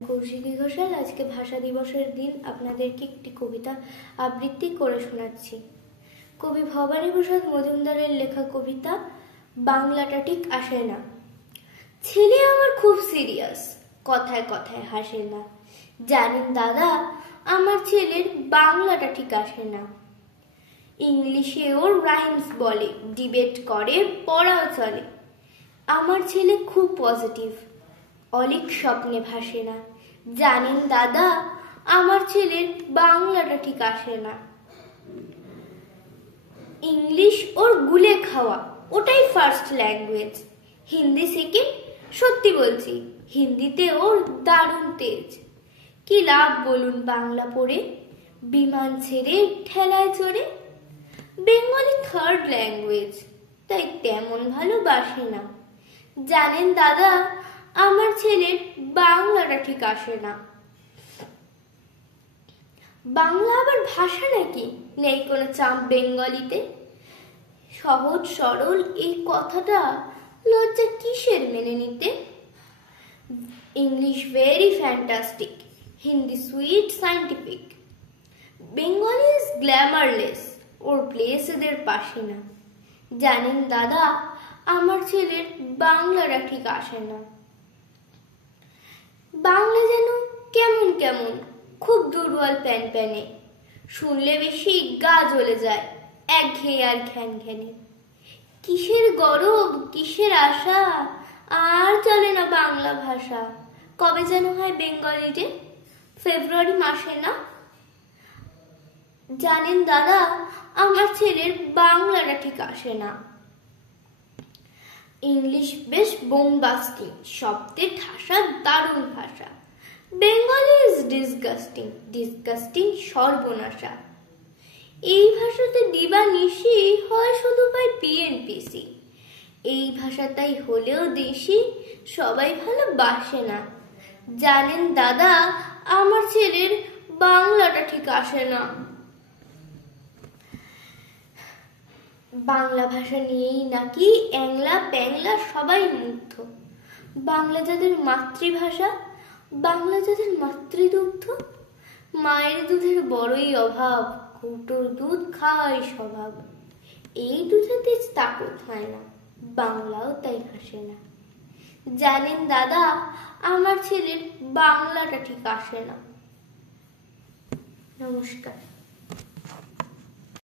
কৌশিকী ঘোষাল আজকে ভাষা দিবসের দিন আপনাদেরকে একটি কবিতা আবৃত্তি করে শোনাচ্ছি। কবি ভবানী প্রসাদ মজুমদারের লেখা কবিতা বাংলাটা ঠিক আসে না। ছেলে আমার খুব সিরিয়াস, কথায় কথায় হাসে না। জানেন দাদা, আমার ছেলের বাংলাটা ঠিক আসে না। ইংলিশে ওর রাইমস বলে, ডিবেট করে, পড়াও চলে। আমার ছেলে খুব পজিটিভ, অলিক স্বপ্নে ভাসে না। জানেন দাদা, আমার ছেলের বাংলাটা ঠিক আসে না। ইংলিশ ওর গুলে খাওয়া, ওটাই ফার্স্ট ল্যাঙ্গুয়েজ। হিন্দি সেকেন্ড, সত্যি বলছি, হিন্দিতে ওর দারুণ তেজ। কি লাভ বলুন বাংলা পড়ে, বিমান ছেড়ে ঠেলায় চড়ে। বেঙ্গলি থার্ড ল্যাঙ্গুয়েজ, তাই তেমন ভালোবাসে না। জানেন দাদা, আমার ছেলের বাংলাটা ঠিক আসে না। বাংলা আবার ভাষা নাকি, নেই কোনো চাপ বেঙ্গলিতে। সহজ সরল এই কথাটা লজ্জা কিসের মেনে নিতে। English very fantastic, Hindi sweet scientific. Bengali is glamourless, or place এদের পাশে না। জানেন দাদা, আমার ছেলের বাংলাটা ঠিক আসে না। বাংলা যেন কেমন কেমন, খুব দুর্বল প্যান প্যানে। শুনলে বেশি গা জ্বলে যায়, একঘেয়ে আর ঘ্যান ঘ্যানে। কিসের গরব, কিসের আশা, আর চলে না বাংলা ভাষা। কবে যেন হয় বেঙ্গলি ডে, ফেব্রুয়ারি মাসে না। জানেন দাদা, আমার ছেলের বাংলাটা ঠিক আসে না। ইংলিশ বেশ বোমবাস্টিং, শব্দে ঠাসা দারুণ ভাষা। বেঙ্গলি ইজ ডিসগাস্টিং, ডিসগাস্টিং সর্বনাশা। এই ভাষাতে দিবা নিশি হয় শুধু পাই পিএনপিসি। এই ভাষাটাই হলেও দেশি, সবাই ভালোবাসে না। জানেন দাদা, আমার ছেলের বাংলাটা ঠিক আসে না। বাংলা ভাষা নিয়েই নাকি অ্যাংলা প্যাংলা সবাই মুগ্ধ। বাংলা যাদের মাতৃভাষা, বাংলা যাদের মাতৃদুগ্ধ। মায়ের দুধের বড়ই অভাব, কৌটোর দুধ খাওয়াই স্বভাব। এই দুধেতে তাকত হয় না, বাংলাও তাই হাসে না। জানেন দাদা, আমার ছেলের বাংলাটা ঠিক আসে না। নমস্কার।